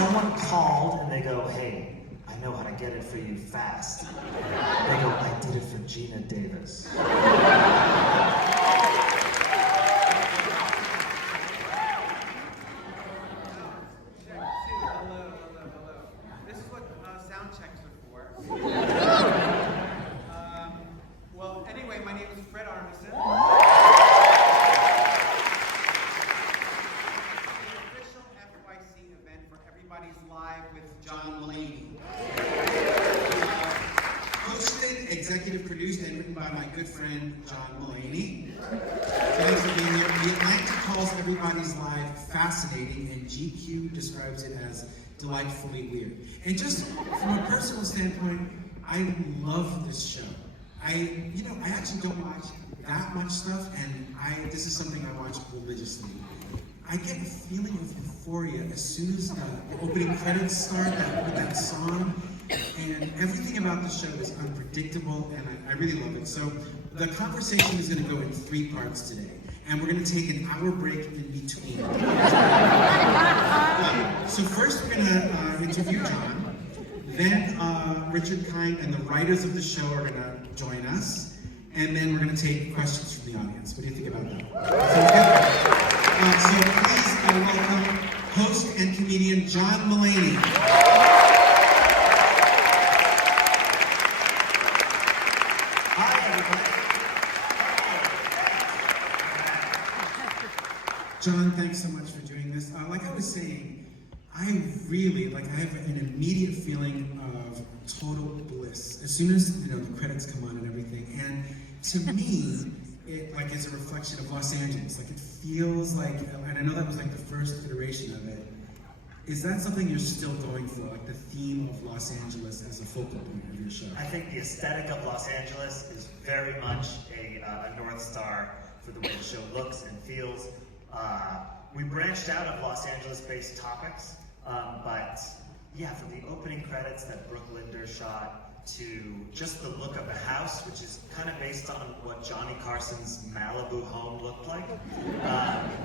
someone called and they go, hey, I know how to get it for you fast. They go, I did it for Gina Davis. Well, anyway, my name is Fred Armisen. The official FYC event for Everybody's Live with John Mulaney. Hosted, executive produced, and written by my good friend, John Mulaney. Thanks for being here. The Atlantic calls Everybody's Live fascinating, and GQ describes it as delightfully weird. And just from a personal standpoint, I love this show. I actually don't watch that much stuff, and this is something I watch religiously. I get a feeling of euphoria as soon as the opening credits start with that song, and everything about the show is unpredictable, and I really love it. So the conversation is going to go in 3 parts today, and we're going to take an hour break in between. So first we're going to interview John. Then Richard Kind and the writers of the show are going to join us, and then we're going to take questions from the audience. What do you think about that? Sounds good? So please welcome host and comedian John Mulaney. Hi, everybody. John, thanks so much for doing this. Like I was saying, I have an immediate feeling of total bliss as soon as the credits come on and everything. And to me, it is a reflection of Los Angeles. It feels like, and I know that was the first iteration of it. Is that something you're still going for, the theme of Los Angeles as a focal point of your show? I think the aesthetic of Los Angeles is very much a North Star for the way the show looks and feels. We branched out of Los Angeles-based topics, but yeah, from the opening credits that Brooke Linder shot to just the look of the house, which is kind of based on what Johnny Carson's Malibu home looked like.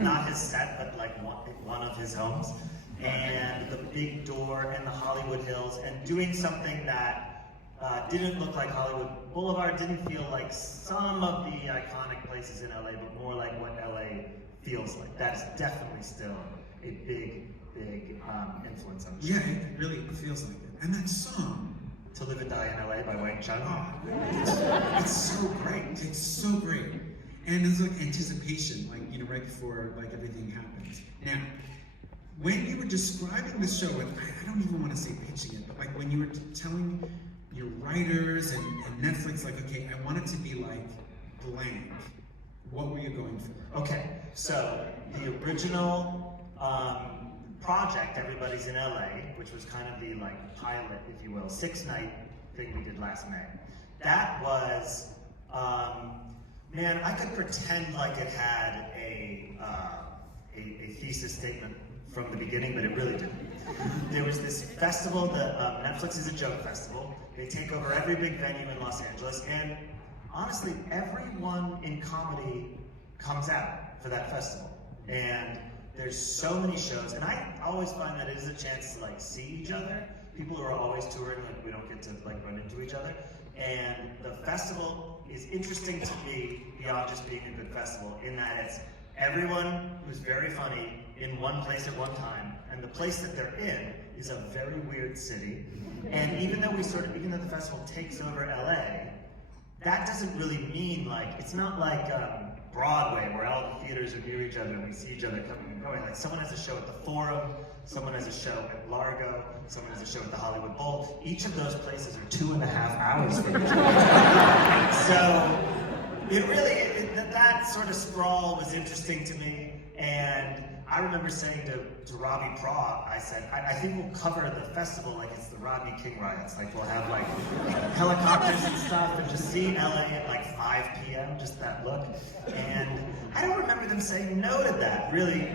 Not his set, but one of his homes. And the big door and the Hollywood Hills, and doing something that didn't look like Hollywood Boulevard, didn't feel like some of the iconic places in LA, but more like what LA feels like. That is definitely still a big influence on the show. Yeah, it really feels like it. And that song, To Live and Die in LA by Wayne Chung. Oh, it's so great. It's so great. And it's anticipation, right before everything happens. Now, when you were describing the show, and I don't even want to say pitching it, but when you were telling your writers and Netflix, okay, I want it to be blank. What were you going for? Okay, so the original project, Everybody's in LA, which was kind of the pilot, if you will, 6-night thing we did last May. That was, man, I could pretend like it had a thesis statement from the beginning, but it really didn't. There was this festival, Netflix is a joke festival. They take over every big venue in Los Angeles, and honestly, everyone in comedy comes out for that festival. And there's so many shows, and I always find that it is a chance to see each other. People who are always touring, we don't get to run into each other. And the festival is interesting to me beyond just being a good festival, in that it's everyone who's very funny in one place at one time, and the place that they're in is a very weird city. And even though the festival takes over LA, that doesn't really mean it's not like Broadway, where all the theaters are near each other and we see each other coming and going. Someone has a show at the Forum, someone has a show at Largo, someone has a show at the Hollywood Bowl. Each of those places are 2.5 hours from each other. So it really, that sort of sprawl was interesting to me. And I remember saying to Robbie Praw, I said, I think we'll cover the festival like it's the Rodney King riots. We'll have helicopters and stuff, and just see LA at 5 p.m., just that look. And I don't remember them saying no to that, really.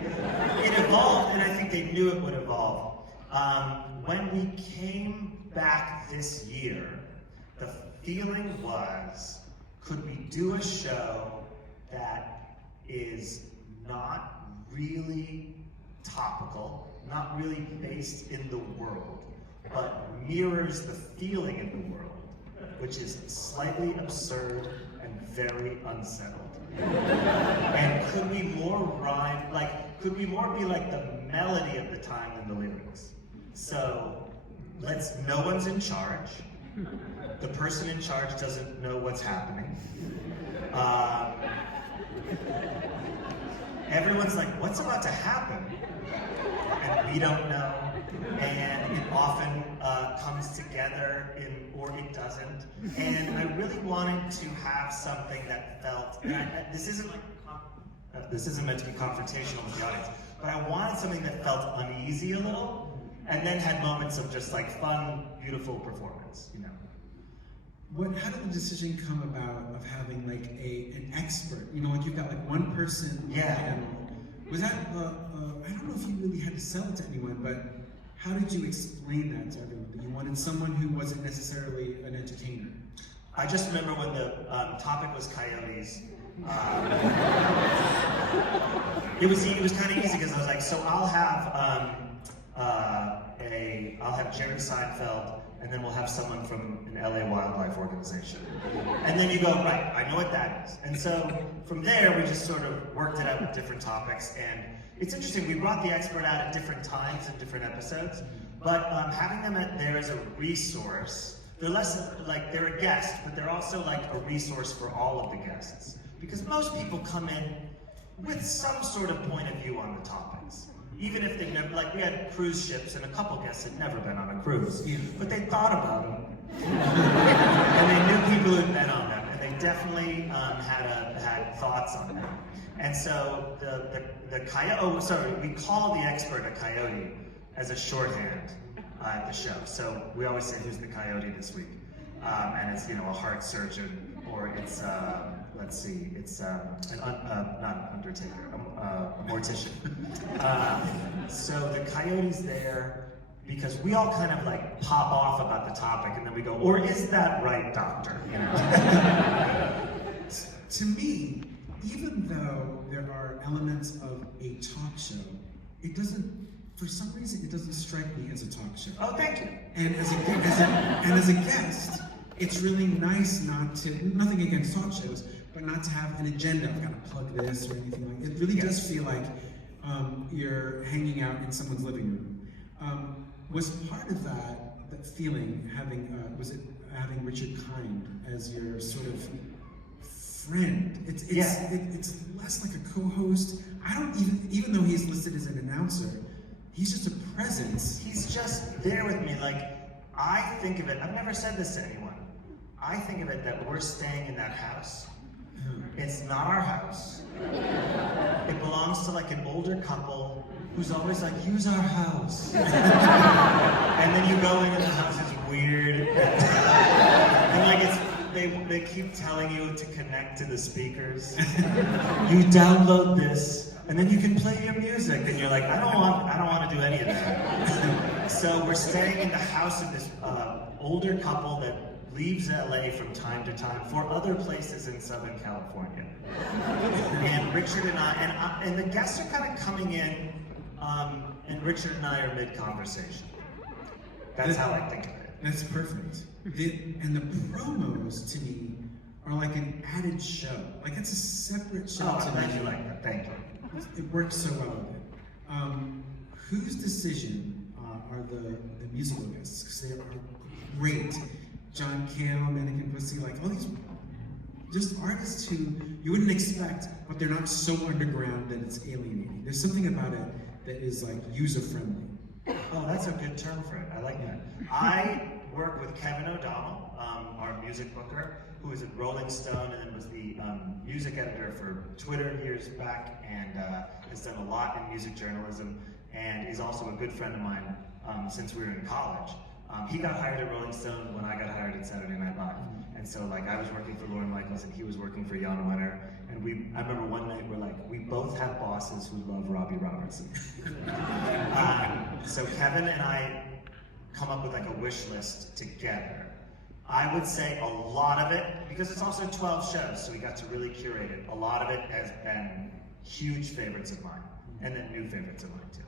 It evolved, and I think they knew it would evolve. When we came back this year, the feeling was, could we do a show that is not really topical, not really based in the world, but mirrors the feeling in the world, which is slightly absurd and very unsettled. And could we more rhyme, could we more be like the melody of the time than the lyrics? So, no one's in charge. The person in charge doesn't know what's happening. Everyone's like, what's about to happen? And we don't know. And it often comes together or it doesn't. And I really wanted to have something that felt, this isn't meant to be confrontational with the audience, but I wanted something that felt uneasy a little, and then had moments of just like fun, beautiful performance, you know. How did the decision come about of having like an expert? You know, like you've got like one person on the panel. Was that, I don't know if you really had to sell it to anyone, but how did you explain that to everyone? That you wanted someone who wasn't necessarily an entertainer? I just remember when the topic was coyotes. It was kind of easy because I was like, so I'll have Jerry Seinfeld, and then we'll have someone from an LA wildlife organization. And then you go, right, I know what that is. And so from there, we just sort of worked it out with different topics. And it's interesting, we brought the expert out at different times in different episodes, but having them there as a resource, they're less like they're a guest, but they're also like a resource for all of the guests. Because most people come in with some sort of point of view on the topics. Even if they've never, like we had cruise ships and a couple guests had never been on a cruise, but they thought about them. And they knew people who'd been on them, and they definitely had thoughts on them. And so the coyote, we call the expert a coyote as a shorthand at the show. So we always say, who's the coyote this week? And it's, a heart surgeon, or it's, let's see, it's not an undertaker, a mortician. So the coyote's there because we all kind of like pop off about the topic, and then we go, or is that right, doctor? To me, even though there are elements of a talk show, it doesn't, for some reason, it doesn't strike me as a talk show. Oh, thank you. And as a guest, it's really nice nothing against talk shows, but not to have an agenda. I've got to plug this or anything like that. It really does feel like you're hanging out in someone's living room. Was part of that feeling having Richard Kind as your sort of friend? It's less like a co-host. I don't even though he's listed as an announcer, he's just a presence. He's just there with me. Like, I think of it, I've never said this to anyone. I think of it that we're staying in that house. It's not our house. It belongs to like an older couple who's always like, use our house. And then you go in and the house is weird. And like they keep telling you to connect to the speakers. You download this, and then you can play your music. And you're like, I don't want to do any of that. So we're staying in the house of this older couple that leaves LA from time to time for other places in Southern California. And Richard and I, and the guests are kind of coming in, and Richard and I are mid-conversation. That's how I think of it. That's perfect. And the promos, to me, are like an added show. Like, it's a separate show to me. I'm glad you like that. Thank you. It works so well with it. Whose decision are the musical guests? Because they are great. John Cale, Mannequin Pussy, like all these just artists who you wouldn't expect, but they're not so underground that it's alienating. There's something about it that is like user-friendly. Oh, that's a good term for it. I like that. I work with Kevin O'Donnell, our music booker, who was at Rolling Stone and then was the music editor for Twitter years back, and has done a lot in music journalism, and he's also a good friend of mine since we were in college. He got hired at Rolling Stone when I got hired at Saturday Night Live. And so like I was working for Lorne Michaels and he was working for Jan Wenner. And I remember one night we both have bosses who love Robbie Robertson. So Kevin and I come up with like a wish list together. I would say a lot of it, because it's also 12 shows, so we got to really curate it. A lot of it has been huge favorites of mine, and then new favorites of mine too.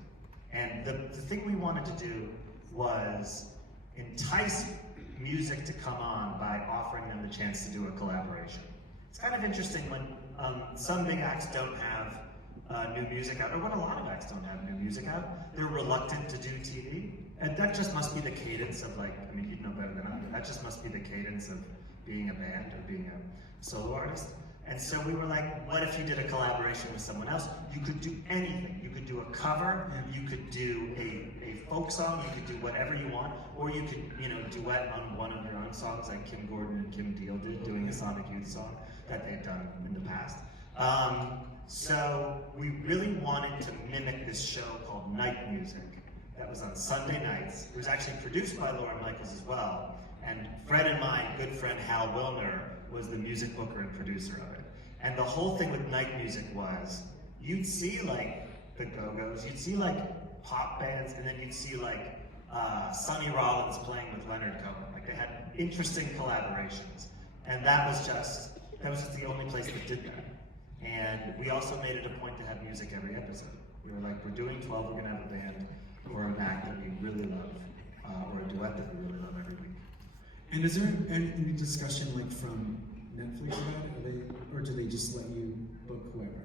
And the thing we wanted to do was entice music to come on by offering them the chance to do a collaboration. It's kind of interesting when some big acts don't have new music out, or when a lot of acts don't have new music out, they're reluctant to do TV. And that just must be the cadence of, like, I mean, you'd know better than I do, that just must be the cadence of being a band or being a solo artist. And so we were like, what if you did a collaboration with someone else? You could do anything. You could do a cover, you could do a folk song, you could do whatever you want, or you could, duet on one of your own songs like Kim Gordon and Kim Deal did, doing a Sonic Youth song that they've done in the past. So we really wanted to mimic this show called Night Music that was on Sunday nights. It was actually produced by Lorne Michaels as well, and Fred and my good friend Hal Wilner was the music booker and producer of it. And the whole thing with Night Music was, you'd see like the Go-Go's, you'd see like pop bands, and then you'd see like Sonny Rollins playing with Leonard Cohen. Like they had interesting collaborations. And that was just the only place that did that. And we also made it a point to have music every episode. We were like, we're doing 12, we're gonna have a band or an act that we really love, or a duet that we really love every week. And is there any discussion like from Netflix about it, or do they just let you book whoever?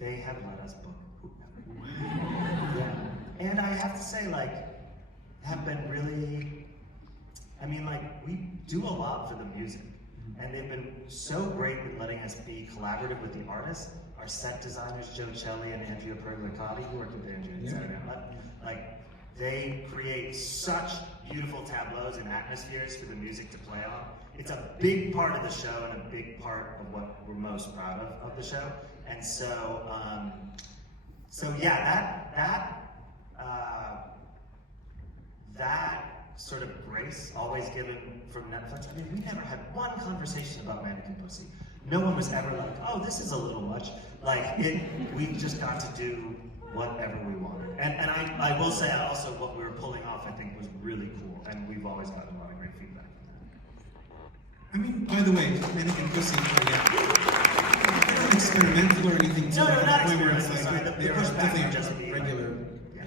They have let us book whoever. Yeah. And I have to say, like, have been really, I mean, like, we do a lot for the music. And they've been so great with letting us be collaborative with the artists. Our set designers, Joe Celli and Andrea Perglicati, who worked with Andrea in Saturday Night Live, like, they create such beautiful tableaus and atmospheres for the music to play on. It's a big part of the show and a big part of what we're most proud of the show. And so, yeah, that sort of grace always given from Netflix. I mean, we never had one conversation about Mannequin Pussy. No one was ever like, oh, this is a little much. Like, we just got to do whatever we wanted. And I will say also what we were pulling off, I think, was really cool. And we've always gotten a lot of great feedback from that. I mean, by the way, Mannequin Pussy, they're not experimental or anything to No, the not point where it's experimental. like, The they're pushback definitely would just be regular. Yeah,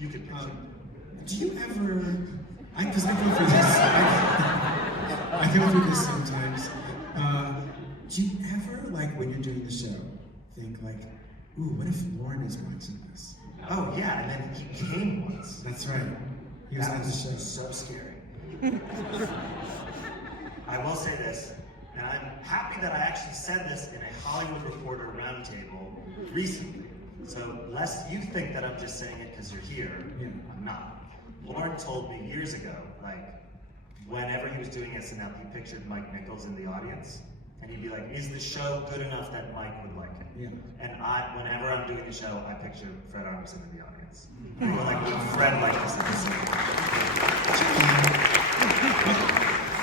you could picture it. Do you ever, because I go through this, I go through this sometimes. Do you ever, like when you're doing the show, think like, ooh, what if Lorne is watching this? Oh yeah, and then he came once. That's right. He was on the show. So scary. I will say this, and I'm happy that I actually said this in a Hollywood Reporter roundtable recently. So lest you think that I'm just saying it because you're here, I'm not. Lorne told me years ago, like, whenever he was doing SNL, he pictured Mike Nichols in the audience, and he'd be like, is the show good enough that Mike would like it? Yeah. And whenever I'm doing the show, I picture Fred Armisen in the audience. I go like, would Fred like us in the scene?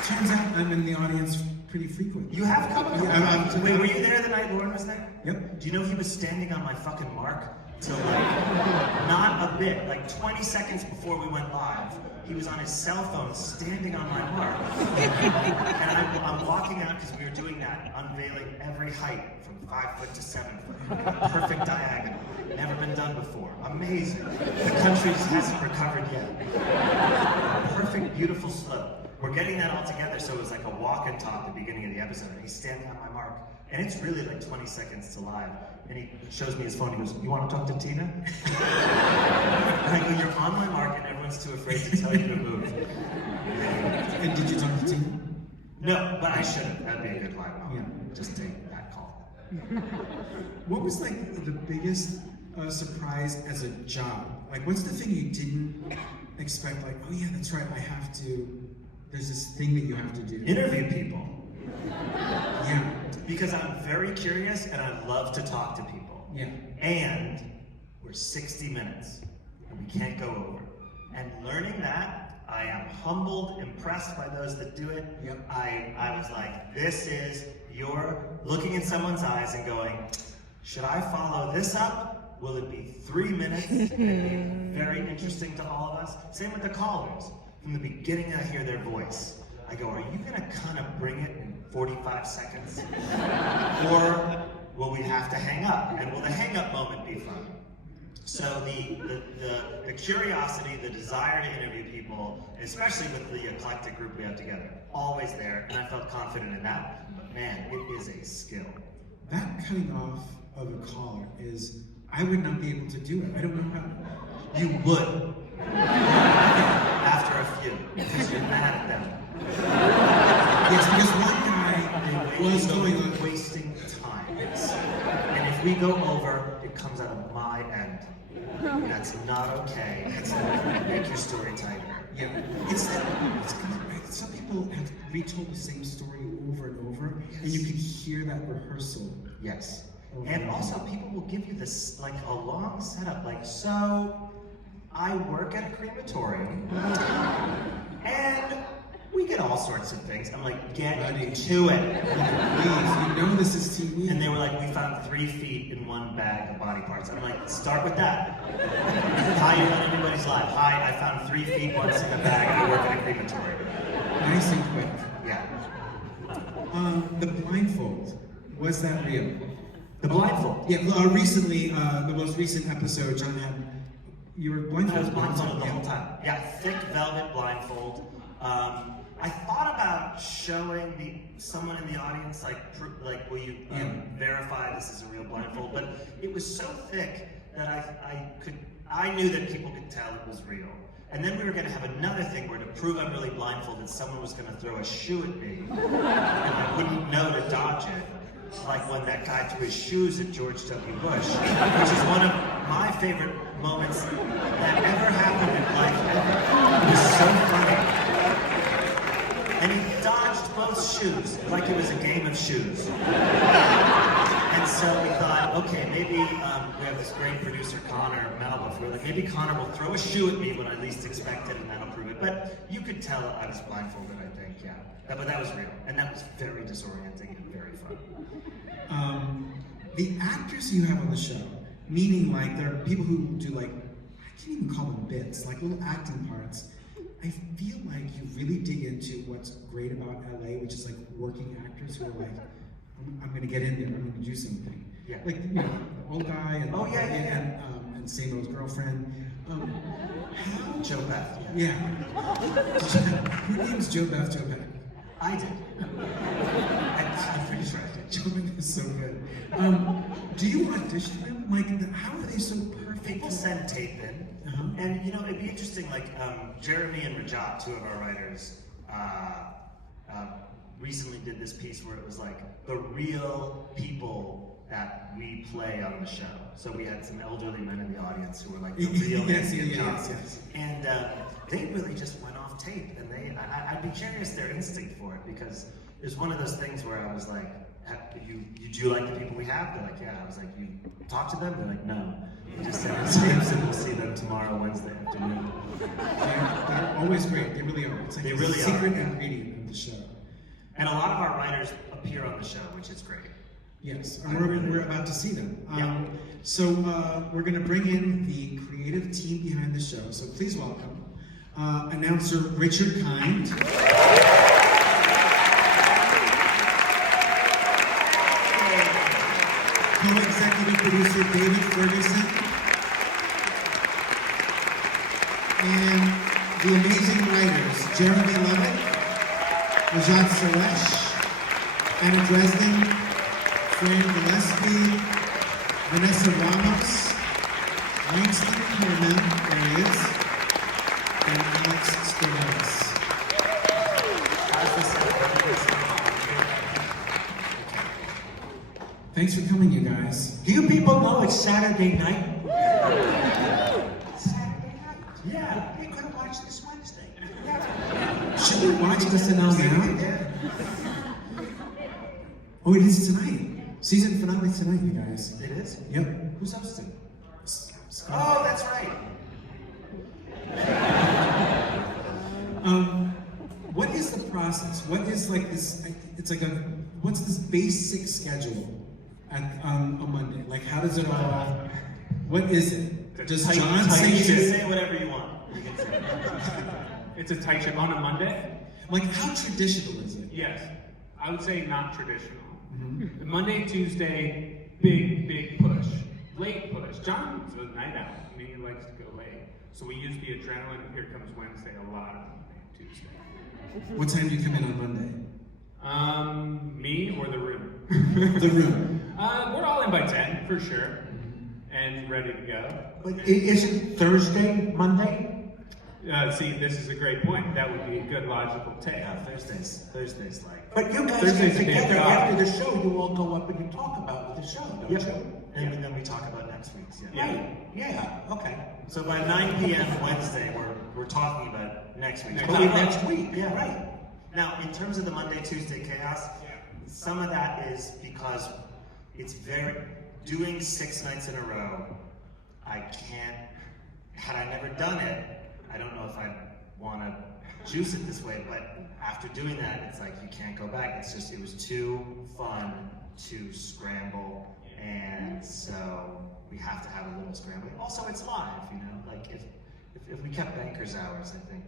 Turns out I'm in the audience pretty frequently. You have come Yeah, Wait, were you there the night Lorne was there? Yep. Do you know he was standing on my fucking mark till like, not a bit, like 20 seconds before we went live, he was on his cell phone standing on my mark. And I'm walking out because we were doing that, unveiling every height from 5 foot to 7 foot. Perfect diagonal. Never been done before. Amazing. The country just hasn't recovered yet. Perfect, beautiful slope. We're getting that all together, so it was like a walk and talk at the beginning of the episode, and he's standing on my mark. And it's really like 20 seconds to live. And he shows me his phone, he goes, you want to talk to Tina? And I go, you're on my mark and everyone's too afraid to tell you to move. And did you talk to Tina? No, but I should have. That'd be a good live moment. Just take that call. What was like the biggest surprise as a job? Like, what's the thing you didn't expect? Like, oh yeah, that's right, there's this thing that you have to do. Interview people. Yeah. Because I'm very curious and I love to talk to people. Yeah. And we're 60 minutes and we can't go over. And learning that, I am humbled, impressed by those that do it. Yep. I was like, you're looking in someone's eyes and going, should I follow this up? Will it be 3 minutes and be very interesting to all of us? Same with the callers. From the beginning I hear their voice. I go, are you gonna kind of bring it in 45 seconds? Or will we have to hang up? And will the hang up moment be fun? So the curiosity, the desire to interview people, especially with the eclectic group we have together, always there, and I felt confident in that. But man, it is a skill. That cutting off of a collar is, I would not be able to do it. I don't know how. You would. After a few, because you're mad at them. Yes, because one guy was going on wasting time. And if we go over, it comes out of my end. That's not okay. It's not make your story tighter. Yeah, it's some people have retold the same story over and over, and you can hear that rehearsal. Yes. And also people will give you this, like a long setup, like, so I work at a crematorium, and we get all sorts of things. I'm like, get to it. Please, you know this is TV. And they were like, we found 3 feet in one bag of body parts. I'm like, start with that. Hi, you run everybody's life. Hi, I found 3 feet once in a bag, I work at a crematorium. Nice and quick. Yeah. The blindfold, was that real? The blindfold? Yeah, recently, the most recent episode, John had, you were blindfolded. I was blindfolded the whole time. Yeah, thick velvet blindfold. I thought about showing someone in the audience, like, will you verify this is a real blindfold? But it was so thick that I knew that people could tell it was real. And then we were going to have another thing where, to prove I'm really blindfolded, someone was going to throw a shoe at me, and I wouldn't know to dodge it. Like when that guy threw his shoes at George W. Bush, which is one of my favorite moments that ever happened in life ever. It was so funny. And he dodged both shoes, like it was a game of shoes. And so we thought, okay, maybe we have this great producer, Connor Malbuff. We were like, maybe Connor will throw a shoe at me when I least expect it, and that'll prove it. But you could tell I was blindfolded, I think, yeah. But that was real, and that was very disorienting and very fun. The actors you have on the show, meaning like there are people who do like, I can't even call them bits, like little acting parts. I feel like you really dig into what's great about LA, which is like working actors who are like, I'm gonna get in there, I'm gonna do something. Yeah. Like, you know, the old guy and and Samo's girlfriend. How? Joe Beth. Yeah. Who names Joe Beth Joe Beth? I did. I'm pretty sure I did. Joe Beth is so good. Do you audition them? Like, how are they so perfect? People send tape in. And you know, it'd be interesting, like Jeremy and Rajat, 2 of our writers, recently did this piece where it was like the real people that we play on the show. So we had some elderly men in the audience who were like the real yes. And they really just went off tape, and I'd be curious their instinct for it, because it was one of those things where I was like, do you like the people we have? They're like, yeah. I was like, you talk to them? They're like, no. We just send us tapes and we'll see them tomorrow, Wednesday afternoon. They're always great. They really are. It's like they a really secret ingredient of the show. And a lot of our writers appear on the show, which is great. Yes, and we're about to see them. So we're going to bring in the creative team behind the show. So please welcome announcer Richard Kind. Co-executive producer David Ferguson, and the amazing writers Jeremy Levick, Rajat Suresh, Anna Dresden, Fran Gillespie, Vanessa Ramos, Langston Kerman, there he is, and Alex Scordelis. Thanks for coming, you guys. Do you people know it's Saturday night? Saturday night? Yeah, we could have watched this Wednesday. Should we watch this now? Oh, it is tonight. Season finale tonight, you guys. It is? Yep. Who's hosting? Oh, that's right. What is the process? What is like this? It's like what's this basic schedule on a Monday? Like, how does it all? What is it? Does John say you can say whatever you want? You can say It's a tight ship on a Monday. Like, how traditional is it? Yes, I would say not traditional. Monday, Tuesday, big push. late push. John's a night owl. I mean, he likes to go late. So we use the adrenaline of Here Comes Wednesday a lot on Monday and Tuesday. What time do you come in on Monday? Me or the room? The room. We're all in by 10, for sure. And ready to go. But isn't Thursday Monday? See, this is a great point. That would be a good logical take. Yeah, Thursday's like. But you guys Thursday's get a day together off. after the show, you all go up and you talk about the show, don't Yep. you? And then we talk about next week's. Yeah. Right, yeah, okay. So by 9 p.m. Wednesday, we're talking about next week. Next Well, next week, Yeah. right. Now, in terms of the Monday, Tuesday chaos, some of that is because it's doing 6 nights in a row. I can't. Had I never done it, I don't know if I'd want to juice it this way. But after doing that, it's like you can't go back. It was too fun to scramble, and so we have to have a little scrambling. Also, it's live, you know. Like if we kept bankers hours, I think.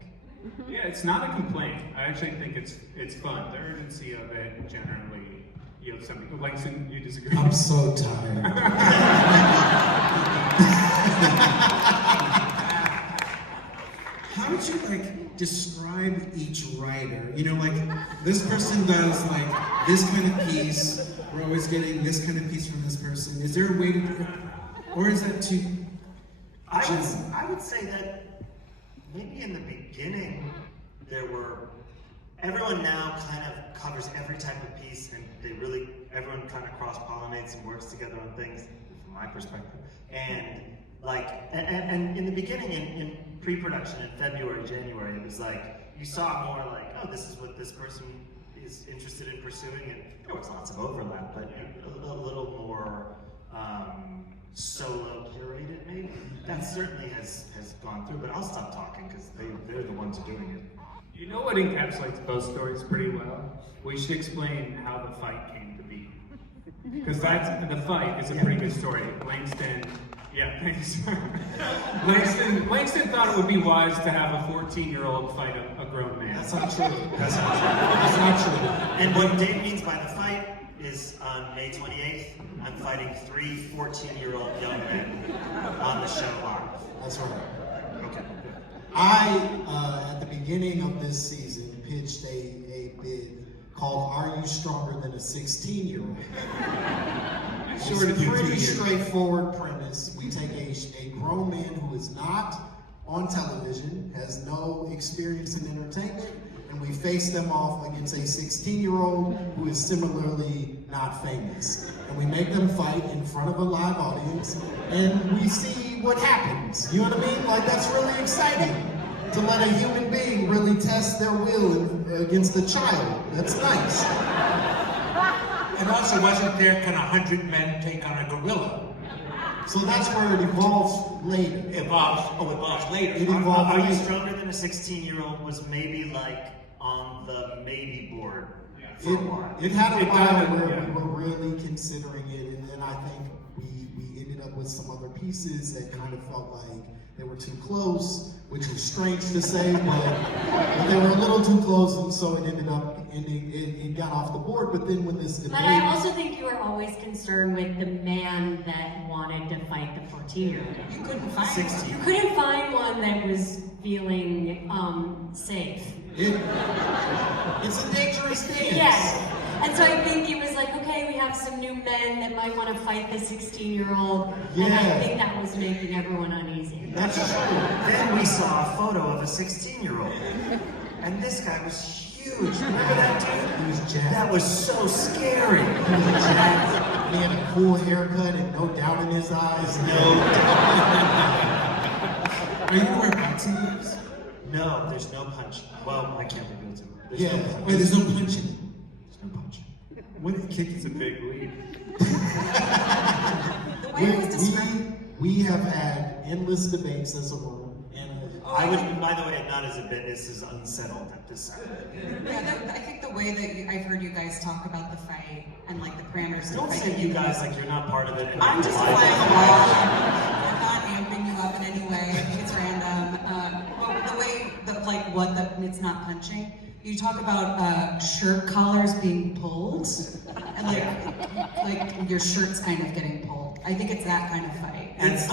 Yeah, it's not a complaint. I actually think it's fun. The urgency of it generally yields something. Langston, you disagree? I'm so tired. How would you describe each writer? You know, this person does this kind of piece. We're always getting this kind of piece from this person. Is there a way to do it? Or is that too I would say that maybe in the beginning everyone now kind of covers every type of piece, and everyone kind of cross-pollinates and works together on things, from my perspective. And and in the beginning, in pre-production, in February, January, it was you saw more oh, this is what this person is interested in pursuing, and there was lots of overlap, but a little more solo curated, maybe. That certainly has gone through, but I'll stop talking because they're the ones doing it. You know what encapsulates both stories pretty well? We should explain how the fight came to be. Because the fight is a pretty good story. Langston thought it would be wise to have a 14-year-old fight a grown man. That's not true. That's not true. That's not true. And what Dave means by the fight is on May 28th, I'm fighting 3 14-year-old young men on the show live. That's right. Okay. At the beginning of this season, pitched a bid called "Are You Stronger Than a 16-Year-Old?" It's a pretty straightforward premise. We take a grown man who is not on television, has no experience in entertainment, and we face them off against a 16-year-old who is similarly not famous. And we make them fight in front of a live audience, and we see what happens. You know what I mean? That's really exciting. To let a human being really test their will against a child. That's nice. And also, wasn't there 100 men take on a gorilla? So that's where it evolves later. Evolves later. It evolves Are You later. Stronger Than a 16-Year-old was maybe on the maybe board for a while. It had a while where yeah. we were really considering it, and then I think we ended up with some other pieces that kind of felt like they were too close, which was strange to say, but they were a little too close, and so it ended up it got off the board. But then when this debate, But I also think you were always concerned with the man that wanted to fight the 14-year-old. You couldn't find 16. You couldn't find one that was feeling safe. it's a dangerous dance. Yes. And so I think it was okay, we have some new men that might want to fight the 16-year-old. And I Yeah. think that was making everyone uneasy. That's true. Then we saw a photo of a 16-year-old, and this guy was huge. Remember that dude? He was jacked. That was so scary. He was jacked. He had a cool haircut and no doubt in his eyes. Are you wearing boxing gloves? No, there's no punch. Well, I can't reveal too much. There's Yeah. no punch. Wait, there's no punching. There's no punch. When the kick is a big lead. The way it was described. We have had endless debates as a room, and I would, by the way, not as a bit, this is unsettled at this time. Yeah, I think the way that I've heard you guys talk about the fight and the parameters of the Don't fight. say you guys like you're not part of it. And I'm just like, playing along. I'm not amping you up in any way. I think it's random. But the way that what the it's not punching. You talk about shirt collars being pulled, and like your shirt's kind of getting pulled. I think it's that kind of fight. It's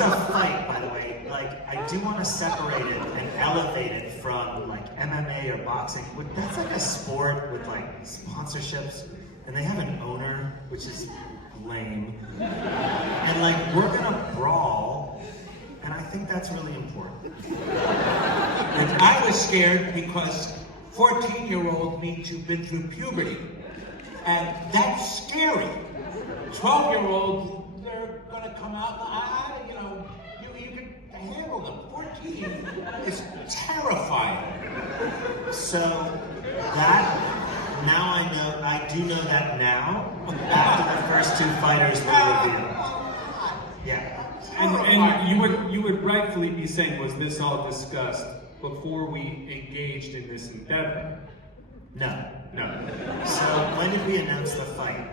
a fight, by the way. Like, I do want to separate it and elevate it from like MMA or boxing. That's like a sport with like sponsorships, and they have an owner, which is lame. And like, we're gonna brawl, and I think that's really important. And I was scared because 14-year-old means you've been through puberty. And that's scary. 12-year-olds, they're gonna come out, you can handle them. 14 is terrifying. So now I do know that now, after the first two fighters were revealed. Yeah. And you would rightfully be saying, was this all discussed before we engaged in this endeavor? No. No. So when did we announce the fight?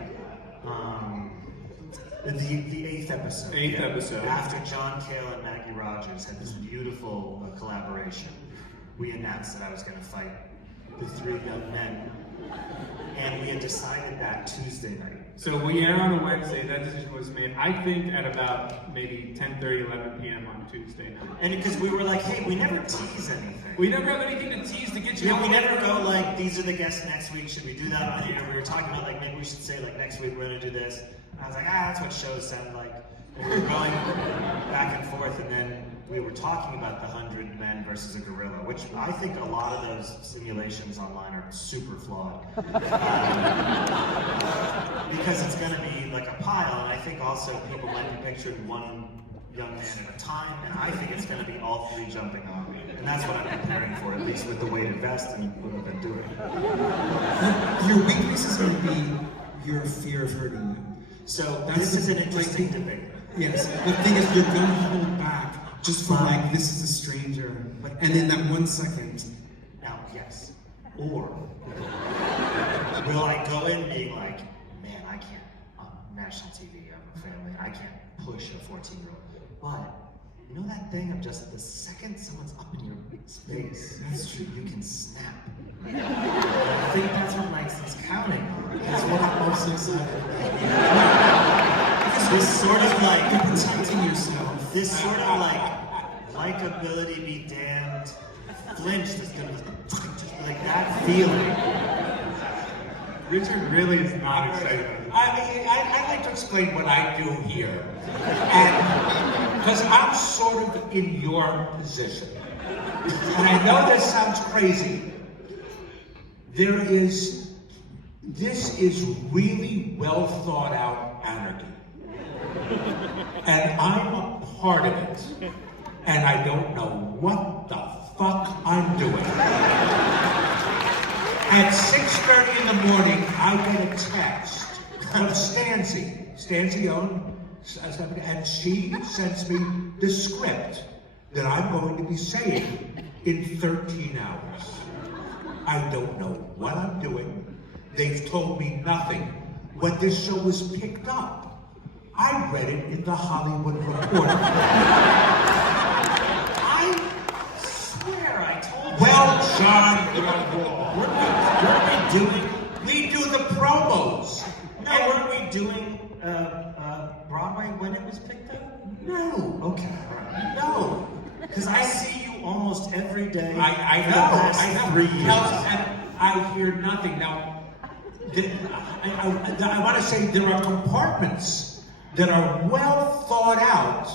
The 8th episode. 8th episode. After John Cale and Maggie Rogers had this beautiful collaboration, we announced that I was going to fight the 3 young men. And we had decided that Tuesday night. So we air on a Wednesday, that decision was made, I think, at about maybe 10:30, 11 p.m. on Tuesday night. And because we were like, hey, we never tease anything. We never have anything to tease to get you out. We never go like, these are the guests next week, should we do that on here? We were talking about like, maybe we should say like, next week we're gonna do this. And I was like, that's what shows sound like. And we were going back and forth, and then we were talking about the 100 men versus a gorilla, which I think a lot of those simulations online are super flawed. Because it's gonna be like a pile, and I think also people might be picturing one young man at a time, and I think it's gonna be all 3 jumping on. And that's what I'm preparing for, at least with the weighted vest and what I've been doing. Your weakness is going to be your fear of hurting you. So this is an interesting debate. Yes, the thing is, you're going to hold back just for like, this is a stranger, and in that 1 second. Now, yes. Or will I go in being like, man, I can't, on national TV, I'm a family, I can't push a 14-year-old. But, you know that thing of just the second someone's up in your space, that's true, you can snap. I think that's what Langston's counting on. That's what I'm most excited about. This sort of like, You're protecting yourself. this sort of like likability be damned flinch that's gonna like that feeling. Richard really is not excited. I mean, I'd like to explain what I do here. And because I'm sort of in your position. And I know this sounds crazy. This is really well thought out anarchy. And I'm a part of it. And I don't know what the fuck I'm doing. At 6:30 in the morning, I get a text from Stanzi owned, and she sends me the script that I'm going to be saying in 13 hours. I don't know what I'm doing. They've told me nothing. When this show was picked up, I read it in the Hollywood Reporter. I swear I told you. Well, John, you're wrong. Weren't we doing? We do the promos. No, weren't we doing Broadway when it was picked up? No. Okay, all right. No. Because I see you almost every day. I for know. the past I know. 3 years. And I hear nothing. Now, I want to say there are compartments that are well thought out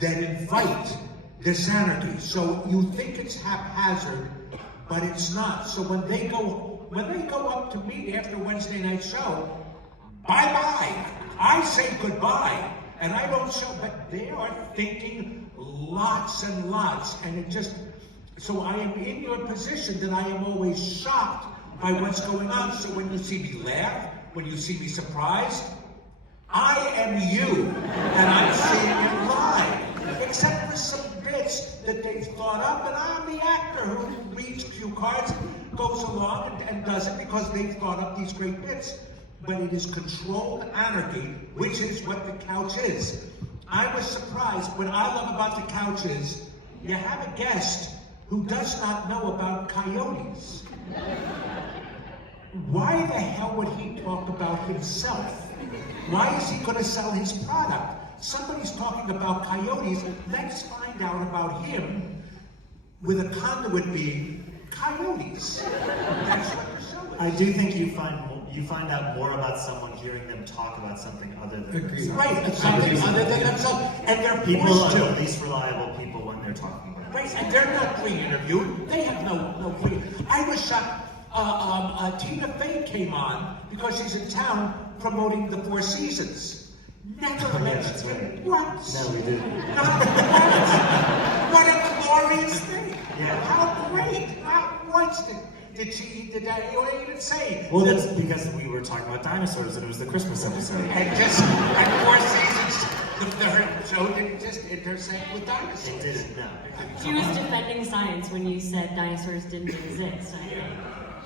that invite this anarchy. So you think it's haphazard, but it's not. So when they go up to meet after Wednesday night show, bye-bye. I say goodbye, and I don't show, but they are thinking lots and lots, and it just, so I am in your position that I am always shocked by what's going on. So when you see me laugh, when you see me surprised, I am you, and I'm seeing it live, except for some bits that they've thought up, and I'm the actor who reads cue cards, goes along and does it because they've thought up these great bits. But it is controlled anarchy, which is what the couch is. I was surprised. What I love about the couch is you have a guest, who does not know about coyotes. Why the hell would he talk about himself? Why is he going to sell his product? Somebody's talking about coyotes. Let's find out about him with a conduit being coyotes. That's what the show is. I do think you find out more about someone hearing them talk about something other than Agreed. themselves. Right, something other than themselves. And they're People forced are to. the least reliable people when they're talking about Right, and they're not pre-interviewed. They have no pre. I was shocked. Tina Fey came on because she's in town promoting the Four Seasons. Never Yeah, mentioned that's right. it once. No, we didn't. Not once. What a glorious thing. Yeah. How great. Not once did she eat the day. You even say. Well, that's because we were talking about dinosaurs and it was the Christmas episode. And just at Four Seasons, her show didn't just intersect with dinosaurs. It didn't, no. She was defending science when you said dinosaurs didn't exist.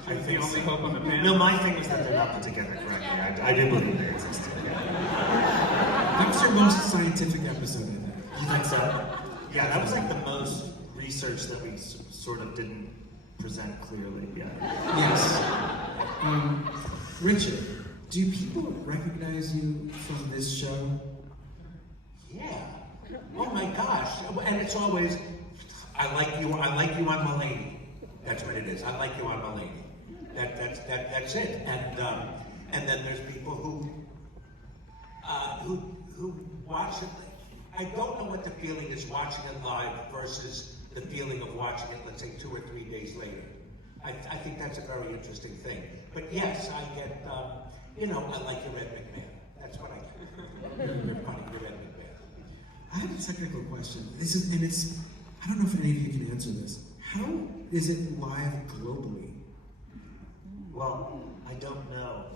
I The only hope on the panel. No, my thing was that they're not put together correctly. I do believe they exist. That was your most scientific episode, I think. You think so? Yeah, that was like the most research that we sort of didn't present clearly yet. Yes. Richard, do people recognize you from this show? Yeah. Oh my gosh. And it's always, I like you on Mulaney. That's what it is. I like you on Mulaney. That's it. And then there's people who watch it. I don't know what the feeling is watching it live versus the feeling of watching it, let's say 2 or 3 days later. I think that's a very interesting thing. But yes, I get, I like your Ed McMahon. That's what I get. You're funny, you're Ed McMahon. I have a technical question. I don't know if any of you can answer this. How is it live globally? Well, I don't know.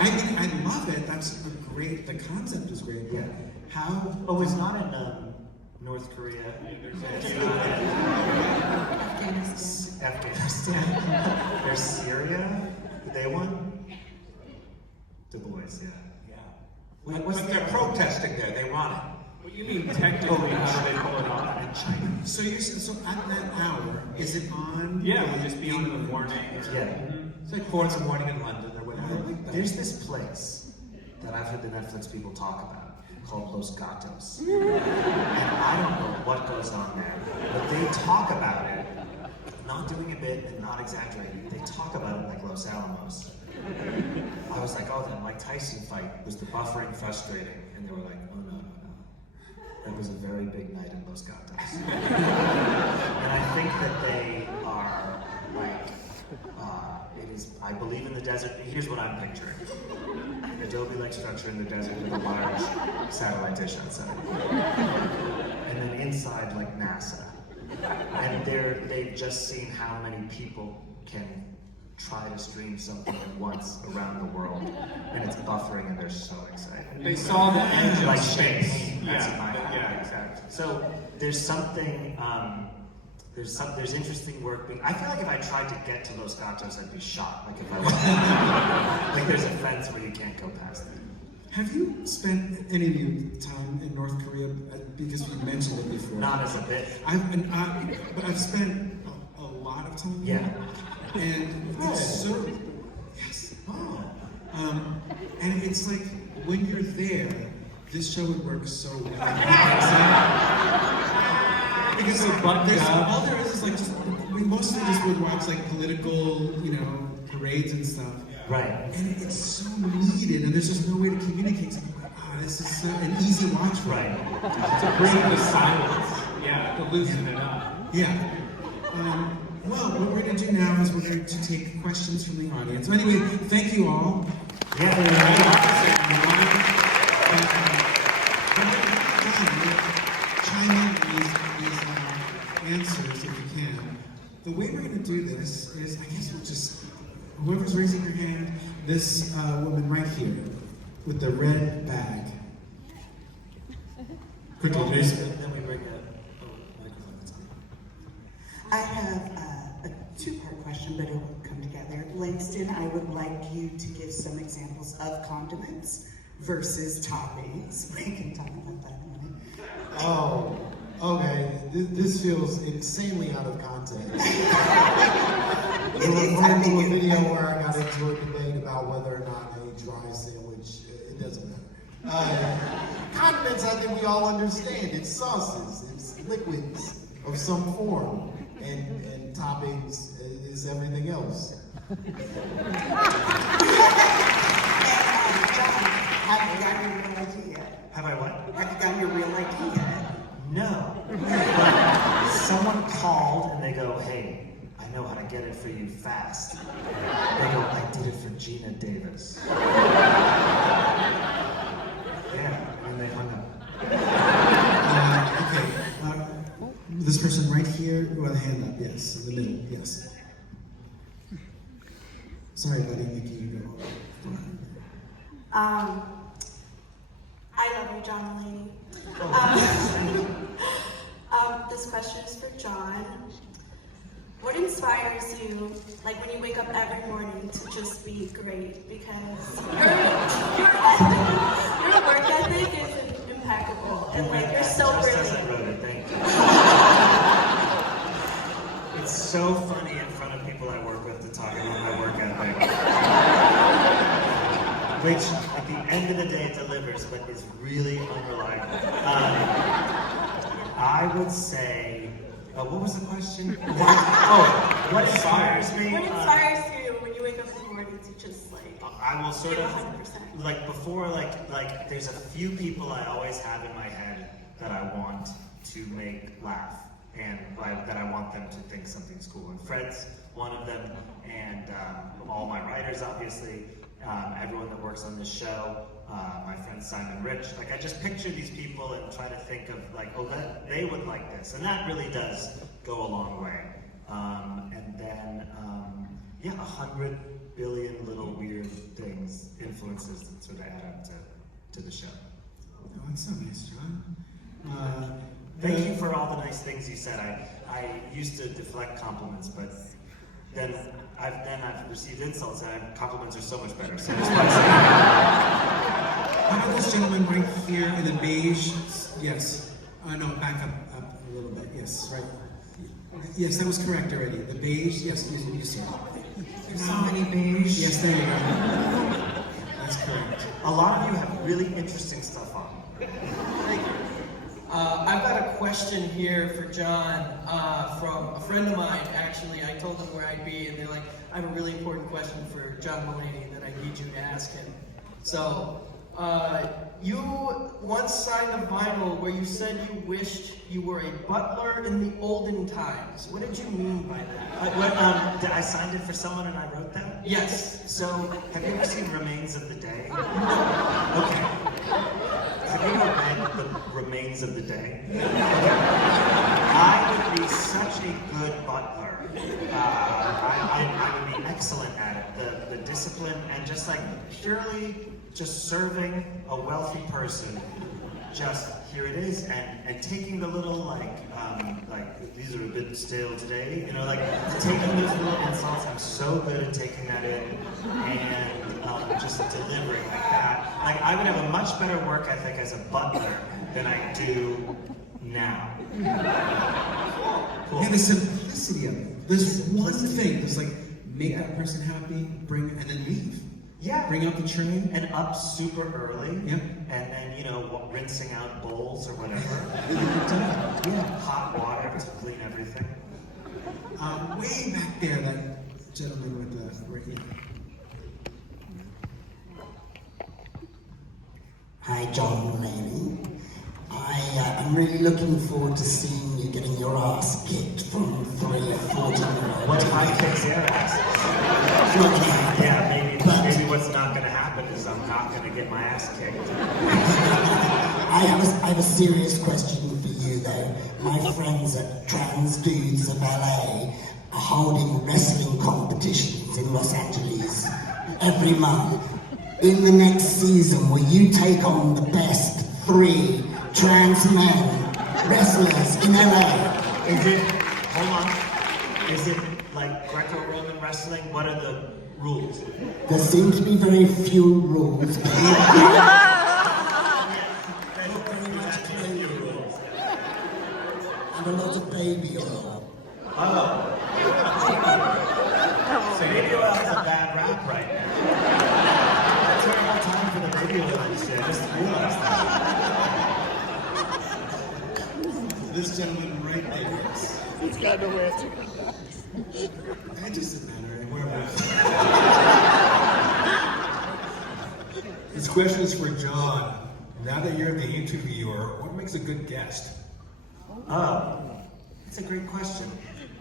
I mean, I love it. The concept is great. Yeah. How? Oh, it's not in North Korea. It's not in Afghanistan. There's Syria. They won? Du Bois, yeah. Yeah. But they're protesting there. They want it. What do you mean technically? How do they pull it off? In China. So at that hour, is it on? Yeah, we'll just be on the morning. Yeah. It's like 4 in the morning in London or whatever. I like that. There's this place that I've heard the Netflix people talk about called Los Gatos. And I don't know what goes on there, but they talk about it, not doing a bit and not exaggerating. They talk about it like Los Alamos. I was like, oh, that Mike Tyson fight was the buffering frustrating. And they were like, oh, no. That was a very big night in Los Gatos. And I think that they are like, I believe in the desert. Here's what I'm picturing. Adobe-like structure in the desert with a large satellite dish outside. And then inside, like NASA. And they've just seen how many people can try to stream something at once around the world. And it's buffering and they're so excited. They saw the edge Like of space. champagne. That's Yeah, exactly. So there's something, there's interesting work being, I feel like if I tried to get to Los Gatos, I'd be shot. Like if I was, like there's a fence where you can't go past it. Have you spent any of you time in North Korea? Because we mentioned it before. Not as a bit. But I've spent a lot of time. Yeah. And it's so. Yes. Oh. And it's like when you're there, this show would work so well. Because all there is like we mostly just would watch like political, parades and stuff. Right. And it's so needed, and there's just no way to communicate. So I'm like, this is an easy watch for Right. To bring the silence. Yeah, to loosen it up. Yeah. Well, what we're going to do now is we're going to take questions from the audience. So anyway, thank you all. Yeah. Chime in these answers if you can. The way we're going to do this is, I guess we'll just, whoever's raising their hand, this woman right here with the red bag. Quickly, please. Then we bring a microphone. I have a two-part question, but it will come together. Langston, I would like you to give some examples of condiments versus toppings. We can talk about that in a minute. Oh, okay. This feels insanely out of context. It We're is, running I think a it video is. where I got into a debate about whether or not a dry sandwich, it doesn't matter. Condiments, I think we all understand. It's sauces, it's liquids of some form, and toppings is everything else. Have you gotten your real ID yet? Have I what? Have you gotten your real ID yet? No. But someone called and they go, hey, I know how to get it for you fast. They go, I did it for Gina Davis. Yeah, and they hung up. Okay. This person right here, with a hand up, yes, in the middle, yes. Sorry, buddy, making you go. I love you, John Mulaney. This question is for John. What inspires you, like when you wake up every morning, to just be great? Because your work ethic is impeccable, and like you're so Just as I brilliant. wrote it, thank you. It's so funny in front of people I work with to talk about my work ethic. Which, at the end of the day, delivers, but is really unreliable. I would say, what was the question? What inspires me? What inspires you when you wake up in the morning to just like I will sort give of, 100%? like before, like there's a few people I always have in my head that I want to make laugh, and that I want them to think something's cool. And Fred's one of them, and all my writers, obviously. Everyone that works on this show, my friend Simon Rich, like I just picture these people and try to think of like, oh, that they would like this, and that really does go a long way. And then, yeah, 100 billion little weird things, influences that sort of add up to the show. Oh, that's so nice, John. Thank you for all the nice things you said. I used to deflect compliments, but then I've received insults, and compliments are so much better. So it's How about this gentleman right here in the beige? Yes. No, back up a little bit. Yes, right. Yes, that was correct already. The beige, yes, you said it. There's so many beige. Yes, there you go. That's correct. a lot of you have really interesting stuff on. Thank you. I've got a question here for John from a friend of mine, actually. I told them where I'd be, and they're like, I have a really important question for John Mulaney that I need you to ask him. So, you once signed a vinyl where you said you wished you were a butler in the olden times. What did you mean by that? I signed it for someone and I wrote that? Yes. So, have you ever seen Remains of the Day? Okay. Have you ever read The Remains of the Day? I would be such a good butler. I would be excellent at it. The discipline and just like purely just serving a wealthy person. Just here it is, and taking the little like these are a bit stale today, you know, like taking those little insults. I'm so good at taking that in and just delivering like that. Like I would have a much better work ethic as a butler than I do now. Cool. Yeah, the simplicity of it. There's one thing. There's like make that person happy, bring and then leave. Yeah. Bring out the tray. And up super early. Yep. And then, you know, rinsing out bowls or whatever. Yeah. Hot water to clean everything. Way back there, that gentleman with the right here. Hi, John Mulaney. I'm really looking forward to seeing you getting your ass kicked from 3 or 14-year-olds. What time kicks your ass? It's not gonna happen. Yeah, maybe what's not going to happen is I'm not going to get my ass kicked. I have a serious question for you, though. My friends at Trans Dudes of LA are holding wrestling competitions in Los Angeles every month. In the next season, will you take on the best 3 trans men wrestlers in LA? Is it, hold on, is it like Greco-Roman wrestling? What are the rules? There seem to be very few rules. and a lot of baby oil. Oh. Baby oil has a bad rap right now. Terrible time for the baby oil industry. I just realized that. This gentleman right there. He's got no answer. It doesn't matter. Wherever. This question is for John. Now that you're the interviewer, what makes a good guest? Oh, that's a great question.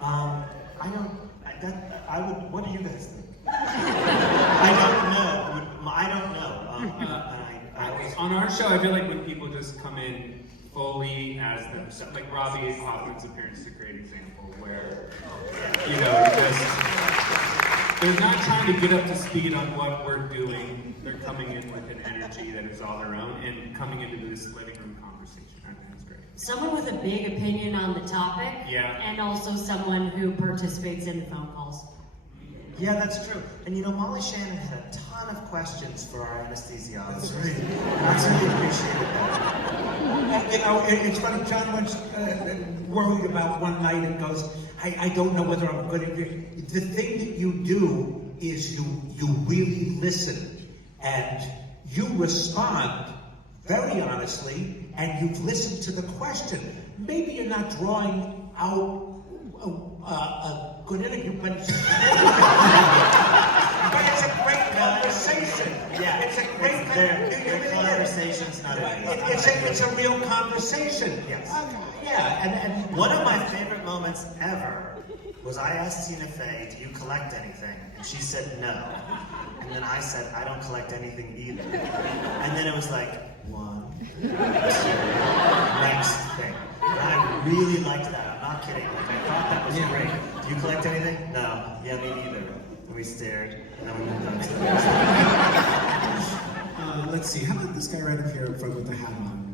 I would. What do you guys think? I don't know. On our show, I feel like when people just come in fully as themselves, like Robbie Hoffman's appearance is a great example where, they're not trying to get up to speed on what we're doing. They're coming in with an energy that is all their own and coming into this living room conversation. I think it's great. Someone with a big opinion on the topic, Yeah. and also someone who participates in phone calls. Yeah, that's true. And Molly Shannon had a ton of questions for our anesthesiologist. That's right. And I really appreciated that. It's funny, John was worried about one night and goes, I don't know whether I'm good at it. The thing that you do is you really listen and you respond very honestly and you've listened to the question. Maybe you're not drawing out a good interview, but it's a great conversation. Yeah, it's a great conversation's not it's a real conversation. Yes. And one of my favorite moments ever was I asked Tina Fey, do you collect anything? And she said no. And then I said, I don't collect anything either. And then it was like, 1, 2, next thing. And I really liked that. I'm not kidding. Like, I thought that was great. Do you collect anything? No. Yeah, me neither. And we stared, and then we moved on to the next thing. Let's see. How about this guy right up here in front with the hat on?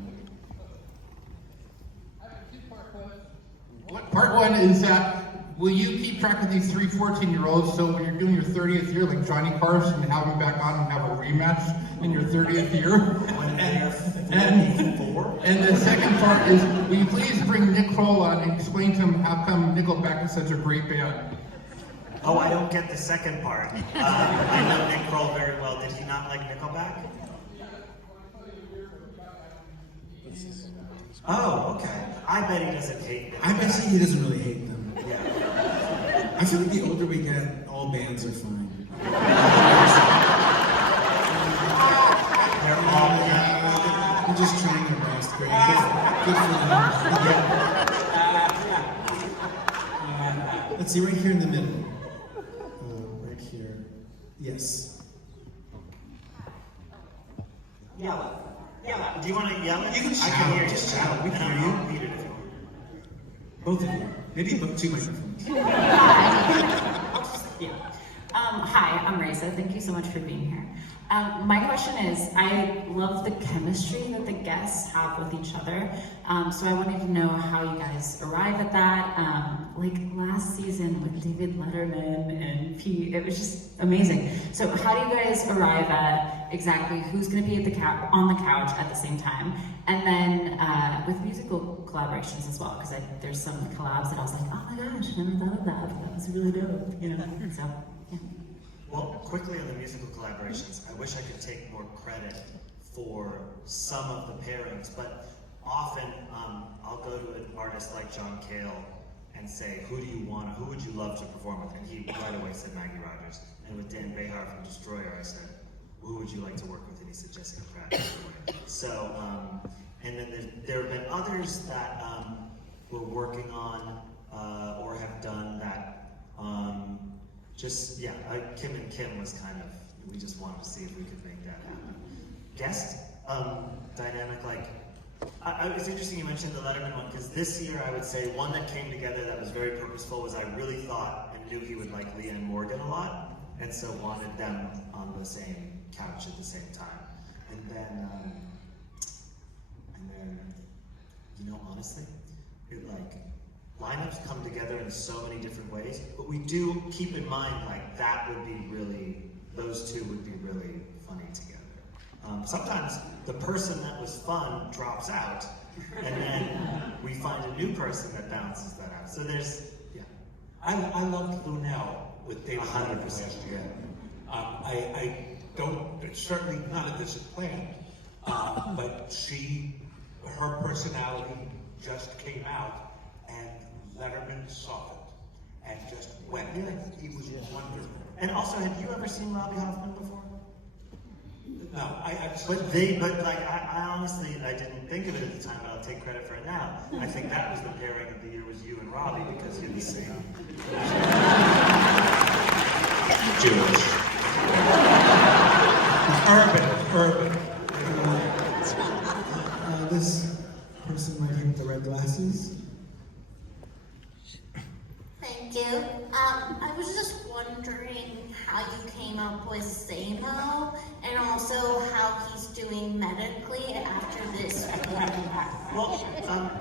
Part one is that, will you keep track of these 3 14-year-olds so when you're doing your 30th year, like Johnny Carson, have them back on and have a rematch in your 30th year? And the second part is, will you please bring Nick Kroll on and explain to him how come Nickelback is such a great band? Oh, I don't get the second part. I know Nick Kroll very well. Did he not like Nickelback? Oh, okay. I bet he doesn't hate Nickelback. I bet he doesn't really hate them. Yeah. I feel like the older we get, all bands are fine. They're all I'm just trying their best. Great. Good for them. Let's see, right here in the middle. Right here. Yes. Yell. Do you want to yell it? You can I shout. can hear you. Just shout. We can And hear I'll you. repeat it if you want. Both of you. Maybe 2 microphones. Hi, I'm Raisa. Thank you so much for being here. My question is, I love the chemistry that the guests have with each other. So I wanted to know how you guys arrive at that. Like last season with David Letterman and Pete, it was just amazing. So how do you guys arrive at exactly who's going to be at on the couch at the same time? And then with musical collaborations as well, because there's some collabs that I was like, oh my gosh, I never thought of that. That was really dope, So, yeah. Well, quickly on the musical collaborations, I wish I could take more credit for some of the pairings, but often I'll go to an artist like John Cale and say, who would you love to perform with? And he right away said Maggie Rogers. And with Dan Behar from Destroyer, I said, who would you like to work with? And he said Jessica Pratt. So, and then there have been others that we're working on or have done that Kim and Kim was kind of, we just wanted to see if we could make that happen. Guest dynamic, it's interesting you mentioned the Letterman one, because this year I would say one that came together that was very purposeful was I really thought and knew he would like Leanne Morgan a lot, and so wanted them on the same couch at the same time. And then honestly, lineups come together in so many different ways, but we do keep in mind those two would be really funny together. Sometimes the person that was fun drops out, and then we find a new new person that balances that out. So there's, yeah. I loved Lunel with David 100%, last year. yeah. I don't, certainly none of this is planned, but her personality just came out, and Letterman saw it and just went. He was wonderful. And also, had you ever seen Robbie Hoffman before? No, I honestly, I didn't think of it at the time, but I'll take credit for it now. I think that was the pairing of the year was you and Robbie, because you're the same. Jewish. Urban. This person right here with the red glasses. Thank you. I was just wondering how you came up with Samo, and also how he's doing medically after this. Well,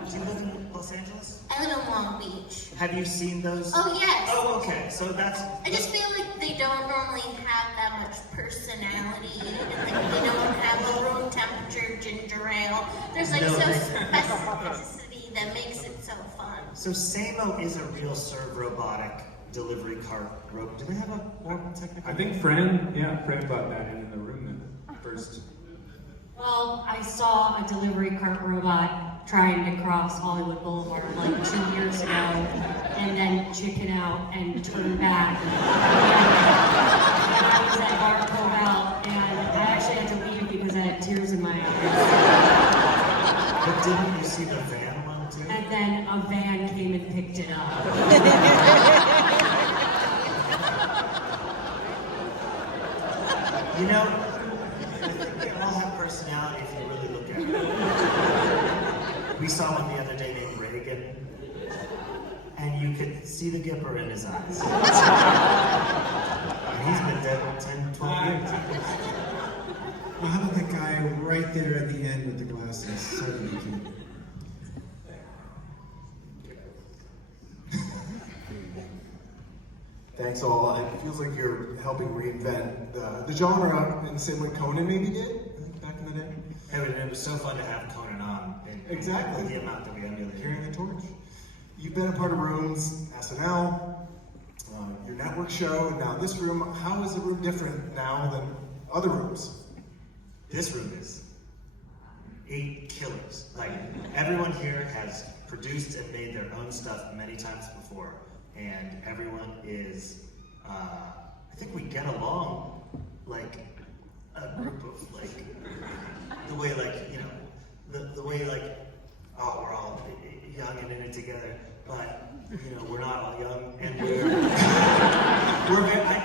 do you live in Los Angeles? I live in Long Beach. Have you seen those? Oh, yes. Oh, okay. So that's. I just feel like they don't normally have that much personality, and like they don't have a room temperature ginger ale. There's like specificity that makes it so fun. So Samo is a real serve robotic delivery cart robot. Do they have a more technical? I think Fran brought that in the room first. Well, I saw a delivery cart robot trying to cross Hollywood Boulevard like 2 years ago, and then chicken out and turn back. And I was at Art Corral, and I actually had to leave because I had tears in my eyes. But didn't you see the van one too? And then a van came and picked it up. You know, I think they all have personality if you really look at it. We saw one the other day named Reagan, and you could see the Gipper in his eyes. And he's been dead 10, 12 years. Well, how about that guy right there at the end with the glasses? So cute. Thanks all. It feels like you're helping reinvent the genre in the same way Conan maybe did, I think, back in the day. It was so fun to have Conan on. Exactly. The amount that we emulated. Carrying the torch. You've been a part of rooms, SNL, your network show, and now this room. How is the room different now than other rooms? This room is 8 killers. Like, everyone here has produced and made their own stuff many times before. And everyone is, I think we get along like a group of like, the way like, you know, the way like, oh, we're all young and in it together, but, you know, we're not all young, and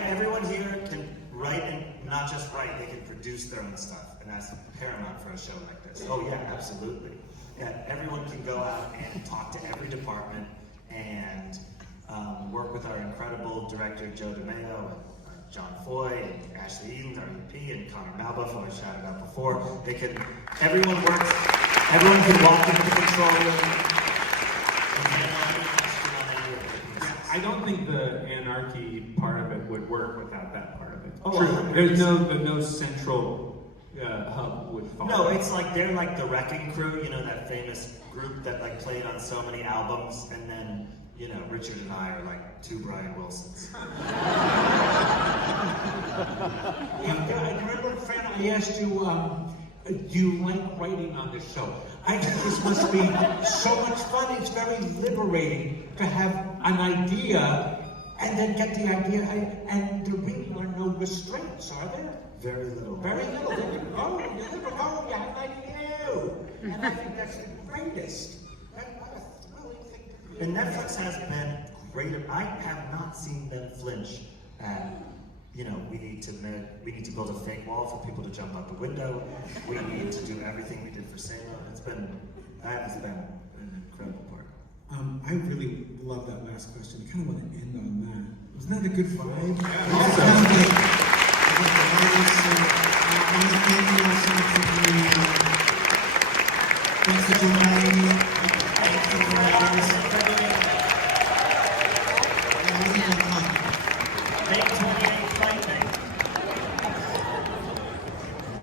everyone here can write, and not just write, they can produce their own stuff, and that's paramount for a show like this. Oh yeah, absolutely. Yeah, everyone can go out and talk to every department, and work with our incredible director Joe DeMeo, and John Foy, and Ashley Eden, our EP, and Connor Malbuff, who I shouted out before. Everyone can walk into the control room and get an question on any of it. I don't think the anarchy part of it would work without that part of it. Oh, true. There's no central hub would follow. No, it's like they're like the Wrecking Crew, you know, that famous group that like played on so many albums, and then, you know, Richard and I are like 2 Brian Wilsons. I remember, Fran, I asked you, do you like writing on this show? I think this must be so much fun. It's very liberating to have an idea and then get the idea, and there really are no restraints, are there? Very little. Very little. You have an idea. And I think that's the greatest. And Netflix has been great. I have not seen them flinch at, you know, we need to build a fake wall for people to jump out the window. We need to do everything we did for Samo. That has been an incredible part. I really love that last question. I kind of want to end on that. Wasn't that a good vibe? I want to thank you all so much for being here. Thanks for joining us.